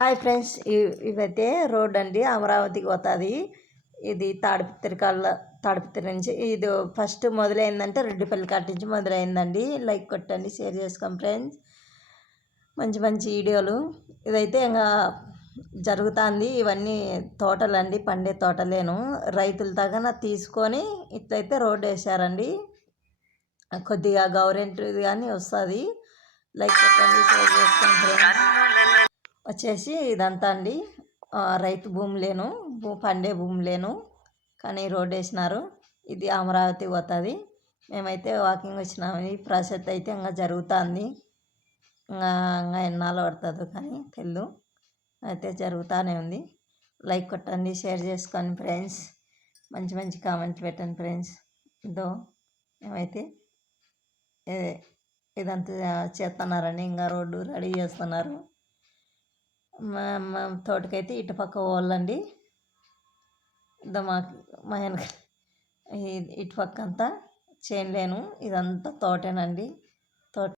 Hi friends, ఇవైతే road అండి, అమరావతికి పోతుంది. ఇది తాడిపత్రి నుంచి ఇది ఫస్ట్ మొదలైందంటే రెడ్డిపల్లి కాటి నుంచి మొదలైందండి. లైక్ కొట్టండి, షేర్ చేసుకోండి ఫ్రెండ్స్. మంచి మంచి వీడియోలు. ఇదైతే ఇంకా జరుగుతుంది. ఇవన్నీ తోటలండి, పండే తోటలేను. రైతుల తగన తీసుకొని ఇట్లయితే రోడ్ వేసారండి. కొద్దిగా గవర్నమెంట్ కానీ వస్తుంది. లైక్ కొట్టండి, షేర్ చేసుకోండి ఫ్రెండ్స్. వచ్చేసి ఇదంతా అండి రైతు భూములేను, పండే భూములేను, కానీ రోడ్ వేసినారు. ఇది అమరావతి పోతుంది. మేమైతే వాకింగ్ వచ్చినాము. ఈ ప్రాసెస్ అయితే ఇంకా జరుగుతుంది. ఇంకా ఎన్నాళ్ళు పడుతుందో కానీ తెలు అయితే జరుగుతూనే ఉంది. లైక్ కొట్టండి, షేర్ చేసుకోండి ఫ్రెండ్స్. మంచి మంచి కామెంట్ పెట్టండి ఫ్రెండ్స్. ఇదో మేమైతే ఇదంతా చేస్తున్నారండి. ఇంకా రోడ్డు రెడీ చేస్తున్నారు. మా తోటకైతే ఇటు పక్క పోవాలండి. మా వెనక ఇటు పక్క అంతా చేనులేను, ఇదంతా తోటేనండి. తోట